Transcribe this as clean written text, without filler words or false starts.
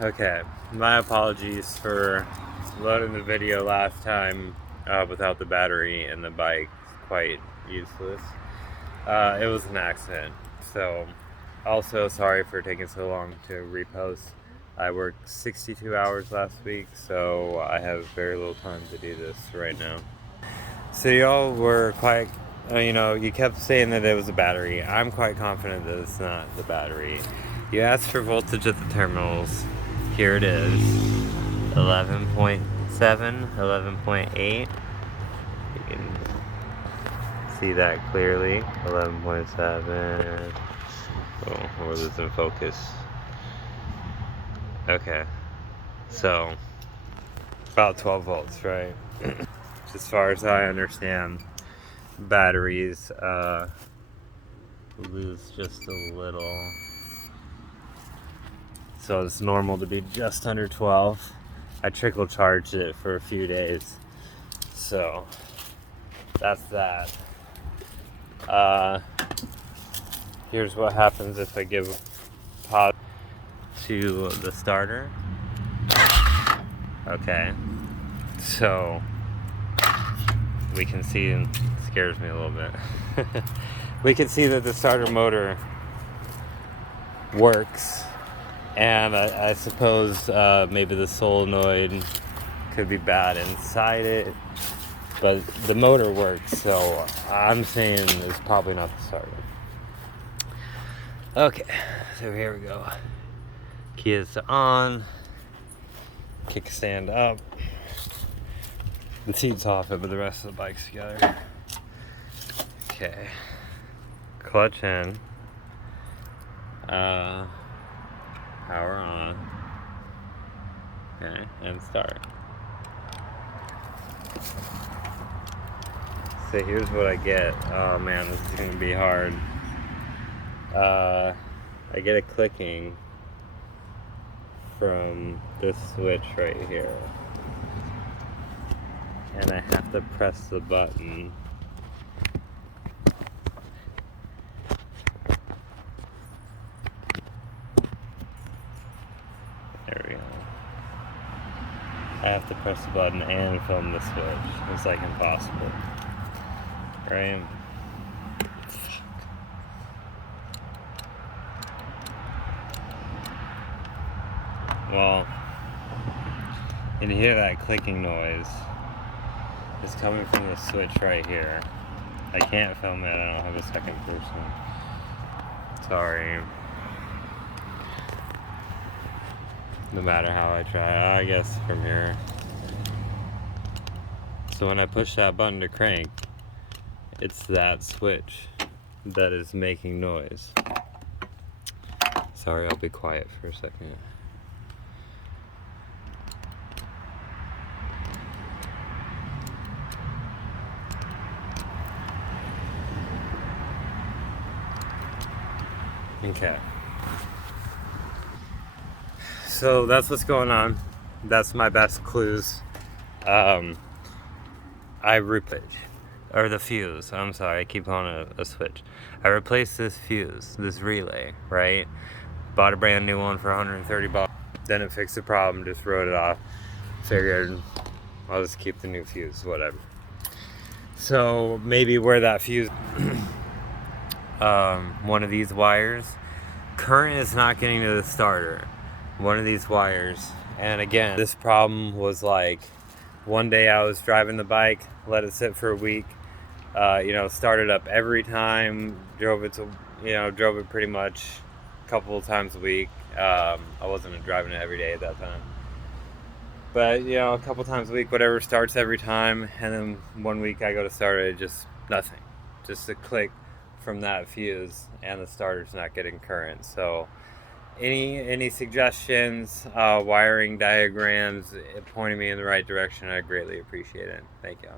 Okay, my apologies for loading the video last time without the battery and the bike. Quite useless. It was an accident. So, also sorry for taking so long to repost. I worked 62 hours last week, so I have very little time to do this right now. So y'all were quite, you kept saying that it was a battery. I'm quite confident that it's not the battery. You asked for voltage at the terminals. Here it is, 11.7, 11.8. You can see that clearly, 11.7. Oh, or this in focus. Okay, so about 12 volts, right? As far as I understand, batteries lose just a little. So it's normal to be just under 12. I trickle charged it for a few days. So that's that. Here's what happens if I give pause to the starter. Okay. So we can see, and it scares me a little bit. We can see that the starter motor works. And I suppose maybe the solenoid could be bad inside it, but the motor works, so I'm saying it's probably not the starter. Okay, so here we go. Key is on, kickstand up, the seat's off it, but the rest of the bike's together. Okay, clutch in. Power on. Okay, and start. So here's what I get. Oh man, this is gonna be hard. I get a clicking from this switch right here. And I have to press the button. There we go. I have to press the button and film the switch. It's like impossible. Right? Fuck. Well, you can hear that clicking noise. It's coming from the switch right here. I can't film it, I don't have a second person. Sorry. No matter how I try, I guess from here. So when I push that button to crank, it's that switch that is making noise. Sorry, I'll be quiet for a second. Okay. So that's what's going on. That's my best clues. I replaced, or the fuse. I'm sorry, I keep calling it a switch. I replaced this fuse, this relay, right? Bought a brand new one for 130 bucks. Didn't fix the problem, just wrote it off. Figured I'll just keep the new fuse, whatever. So maybe where that fuse, one of these wires, current is not getting to the starter. One of these wires, and again, this problem was like, one day I was driving the bike, let it sit for a week, started up every time, drove it pretty much a couple of times a week. I wasn't driving it every day at that time, but a couple times a week, whatever, starts every time. And then one week I go to start it, just nothing, just a click from that fuse, and the starter's not getting current. So any suggestions, wiring diagrams, pointing me in the right direction, I greatly appreciate it. Thank you.